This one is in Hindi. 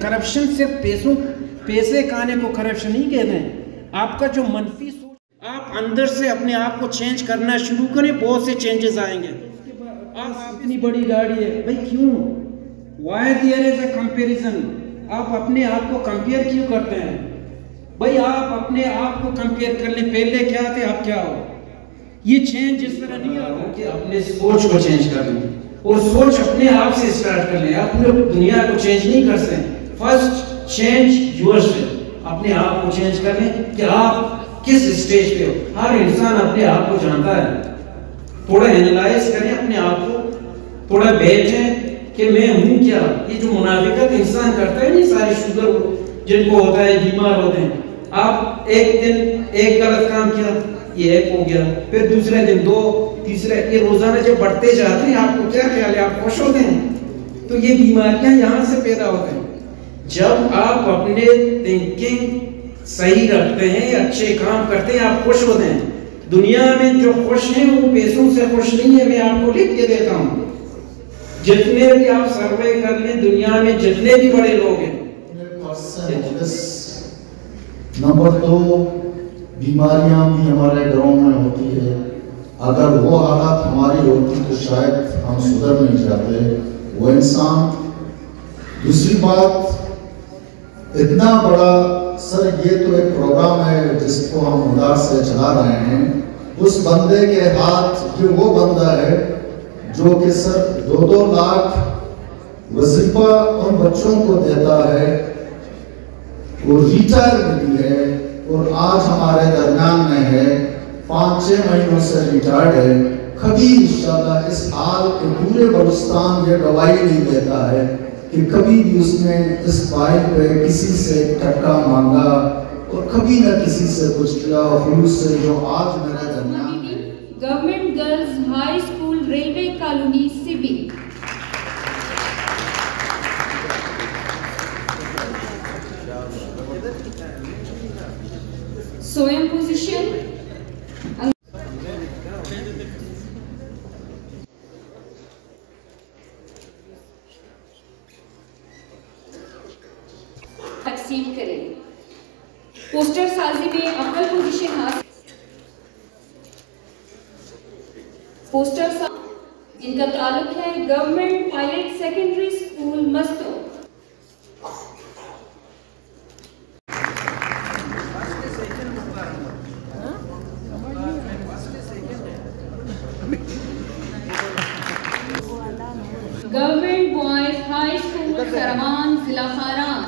करप्शन सिर्फ पैसे खाने को करप्शन नहीं कहते हैं। आपका जो मनफी सोच, आप अंदर से अपने आप को चेंज करना शुरू करें, बहुत से चेंजेस आएंगे। आप इतनी बड़ी गाड़ी है भाई, क्यों? Why there is a comparison. आप अपने आप को कंपेयर क्यों करते हैं भाई? आप अपने आप को कंपेयर कर लें, पहले क्या थे अब क्या हो। ये चेंज इस तरह नहीं आता कि अपने सोच को चेंज कर लें, और सोच अपने आप से स्टार्ट कर लें। आप पूरे दुनिया को चेंज नहीं कर सकते। फर्स्ट चेंज योरसेल्फ, अपने आप को चेंज कर लें कि आप किस स्टेज पे हो। हर इंसान अपने आप को जानता है। थोड़ा एनालाइज करें अपने आप को, थोड़ा बैठें कि मैं हूं क्या। ये जो मुनाफिकत इंसान करता है नहीं, सारी शुगर जिनको होता है, बीमार होते हैं। आप एक दिन एक गलत काम किया, ये एक हो गया, फिर दूसरे दिन दो, तीसरे, ये रोजाना जब बढ़ते जाते हैं, आपको क्या ख्याल है, आप खुश होते हैं? तो ये बीमारियां यहां से पैदा होते हैं। जब आप अपने थिंकिंग सही रखते हैं, अच्छे काम करते हैं, आप खुश होते हैं। दुनिया में जो खुश हैं वो पैसों से खुश नहीं है। मैं आपको लिख के देता हूं, जितने भी आप सर्वे कर लें, दुनिया में जितने भी बड़े लोग हैं। नंबर 2, बीमारियां भी हमारे घरों में होती है। अगर वो हालात हमारी होती तो शायद हम सुधर नहीं जाते वो इंसान। दूसरी बात, इतना बड़ा सर, ये तो एक प्रोग्राम है जिसको हम उदार से चला रहे हैं। उस बंदे के हाथ, ये वो बंदा है जो कि सर 2-2 लाख वजीफा उन बच्चों को देता है, वो रिटायर भी है और आज हमारे दरमियान में है, 5-6 महीनों से रिटायर्ड है। कभी इंशाल्लाह इस हाल के पूरे बलुस्तान ये गवाही नहीं देता है कि कभी भी उसने इस भाई पे किसी से टक्का मांगा और कभी न किसी से कुछ किया। खुलूस से जो आज मेरे दरमियान government girls high school, railway colony, civil. स्वयं पोजीशन, तकसीम करें। पोस्टर साजी में अव्वल पोजीशन हासिल, पोस्टर इनका ताल्लुक है government pilot secondary school Masto. Government boys high school Sarwan, जिला फारान।